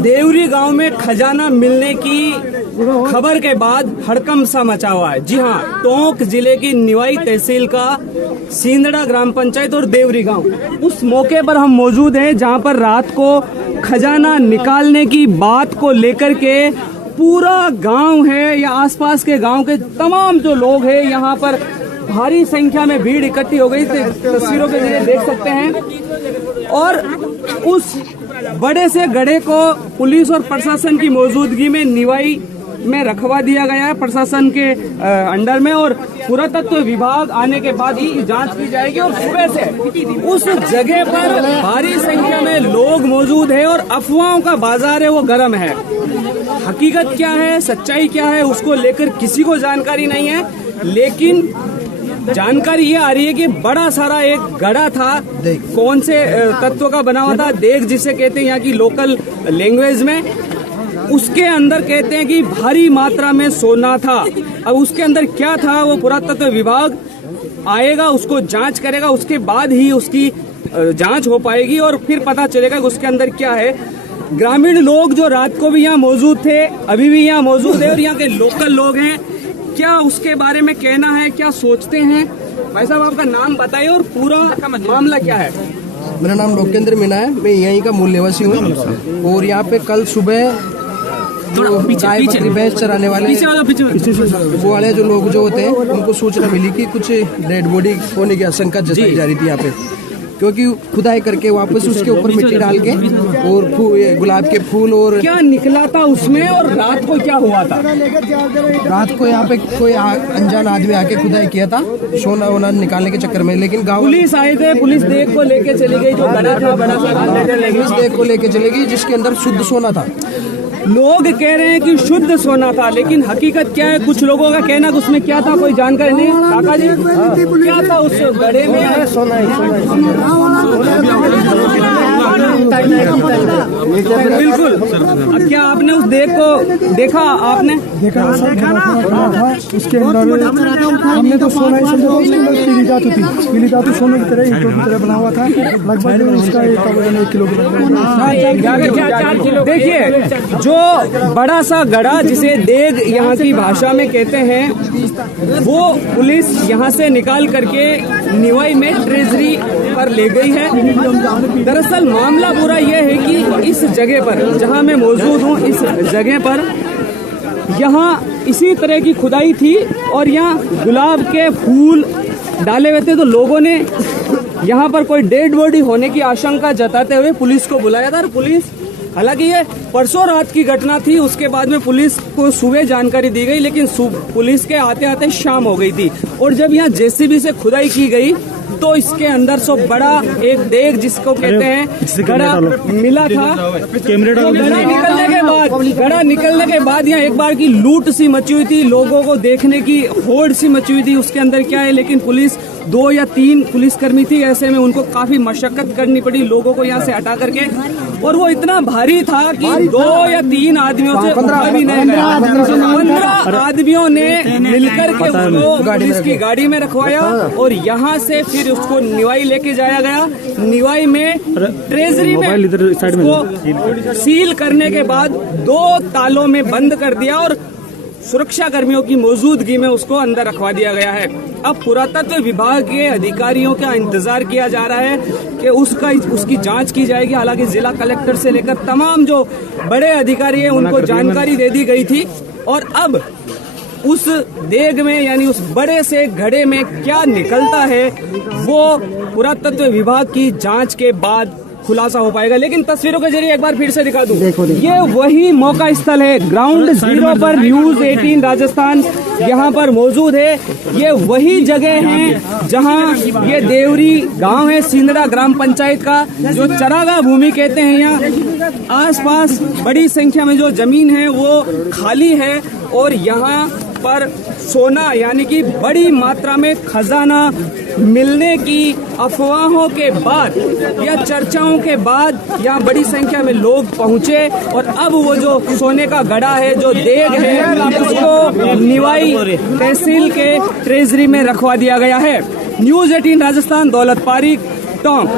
देवरी गांव में खजाना मिलने की खबर के बाद हड़कंप सा मचा हुआ है। जी हां, टोंक जिले की निवाई तहसील का सिंदड़ा ग्राम पंचायत और देवरी गांव, उस मौके पर हम मौजूद हैं जहां पर रात को खजाना निकालने की बात को लेकर के पूरा गांव है या आसपास के गांव के तमाम जो लोग हैं यहाँ पर भारी संख्या में भीड़ इकट्ठी हो गई। तस्वीरों के जरिए देख सकते हैं। और उस बड़े से गड्ढे को पुलिस और प्रशासन की मौजूदगी में निवाई में रखवा दिया गया है प्रशासन के अंडर में, और पुरातत्व विभाग आने के बाद ही जांच की जाएगी। और सुबह से उस जगह पर भारी संख्या में लोग मौजूद है और अफवाहों का बाजार है वो गर्म है। हकीकत क्या है, सच्चाई क्या है, उसको लेकर किसी को जानकारी नहीं है। लेकिन जानकारी ये आ रही है कि बड़ा सारा एक गड्ढा था, कौन से तत्व का बना हुआ था, देग जिसे कहते हैं यहाँ की लोकल लैंग्वेज में, उसके अंदर कहते हैं कि भारी मात्रा में सोना था। अब उसके अंदर क्या था वो पुरातत्व विभाग आएगा, उसको जांच करेगा, उसके बाद ही उसकी जांच हो पाएगी और फिर पता चलेगा कि उसके अंदर क्या है। ग्रामीण लोग जो रात को भी यहाँ मौजूद थे, अभी भी यहाँ मौजूद है और यहाँ के लोकल लोग हैं, क्या उसके बारे में कहना है, क्या सोचते हैं। भाई साहब, आपका नाम बताइए और पूरा मामला क्या है। मेरा नाम लोकेंद्र मीना है, मैं यहीं का मूल निवासी हूँ। और यहाँ पे कल सुबह गाय बकरी भैंस चराने वाले वो वाले जो लोग जो होते हैं उनको सूचना मिली कि कुछ डेड बॉडी होने की आशंका जताई जा रही थी यहाँ पे, क्योंकि खुदाई करके वापस उसके ऊपर मिट्टी डाल के और गुलाब के फूल और क्या निकला था उसमें, और रात को क्या हुआ था। रात को यहाँ पे कोई अनजान आदमी आके खुदाई किया था सोना वोना निकालने के चक्कर में। लेकिन गाँव पुलिस आए थे, पुलिस देख को लेके चली गई, जो गड्ढा था बड़ा सा पुलिस देख को लेके चली गई जिसके अंदर शुद्ध सोना था। लोग कह रहे हैं कि शुद्ध सोना था, लेकिन हकीकत क्या है, कुछ लोगों का कहना कि उसमें क्या था कोई जानकारी नहीं। काका जी, क्या था उस गड्ढे में? सोना बिल्कुल। अब क्या आपने उस देख को देखा? आपने देखा उसके अंदर हमने तो सोना ही समझा, पीली धातु थी, पीली धातु सोने की तरह ईंटों की तरह बना हुआ था। लगभग उसका 1 किलो की। देखिए, जो बड़ा सा गड्ढा जिसे देग यहाँ की भाषा में कहते हैं, वो पुलिस यहाँ से निकाल करके निवाई में ट्रेजरी पर ले गई है। दरअसल मामला पूरा यह है कि इस जगह पर जहाँ मैं मौजूद हूँ, इस जगह पर यहाँ इसी तरह की खुदाई थी और यहाँ गुलाब के फूल डाले हुए थे। तो लोगों ने यहाँ पर कोई डेड बॉडी होने की आशंका जताते हुए पुलिस को बुलाया था। और पुलिस, हालांकि ये परसों रात की घटना थी, उसके बाद में पुलिस को सुबह जानकारी दी गई, लेकिन पुलिस के आते आते शाम हो गई थी। और जब यहाँ जेसीबी से खुदाई की गई तो इसके अंदर सो बड़ा एक देग जिसको कहते हैं गड्ढा मिला था। गड्ढा निकलने के बाद यहाँ एक बार की लूट सी मची हुई थी, लोगों को देखने की होड़ सी मची हुई थी उसके अंदर क्या है। लेकिन पुलिस 2 या 3 पुलिसकर्मी थी, ऐसे में उनको काफी मशक्कत करनी पड़ी लोगों को यहाँ से हटा करके। और वो इतना भारी था कि 2 या 3 आदमियों से उठा भी नहीं गया। 15 आदमियों ने मिलकर के उसको पुलिस की गाड़ी में रखवाया और यहाँ से फिर उसको निवाई लेके जाया गया। निवाई में ट्रेजरी में उसको सील करने के बाद 2 तालों में बंद कर दिया और सुरक्षा कर्मियों की मौजूदगी में उसको अंदर रखवा दिया गया है। अब पुरातत्व विभाग के अधिकारियों का इंतजार किया जा रहा है कि उसकी जांच की जाएगी। हालांकि जिला कलेक्टर से लेकर तमाम जो बड़े अधिकारी हैं उनको जानकारी दे दी गई थी। और अब उस देग में यानी उस बड़े से घड़े में क्या निकलता है वो पुरातत्व विभाग की जांच के बाद खुलासा हो पाएगा। लेकिन तस्वीरों के जरिए एक बार फिर से दिखा दूं, ये वही मौका स्थल है, ग्राउंड जीरो पर न्यूज़ 18 राजस्थान यहाँ पर मौजूद है। ये वही जगह है जहाँ ये देवरी गांव है, सिंदड़ा ग्राम पंचायत का, जो चरागाह भूमि कहते हैं। यहाँ आसपास बड़ी संख्या में जो जमीन है वो खाली है और यहाँ पर सोना यानी कि बड़ी मात्रा में खजाना मिलने की अफवाहों के बाद या चर्चाओं के बाद यहाँ बड़ी संख्या में लोग पहुंचे और अब वो जो सोने का गड्ढा है, जो देग है, उसको निवाई तहसील के ट्रेजरी में रखवा दिया गया है। न्यूज़ 18 राजस्थान, दौलत पारिक, टोंक।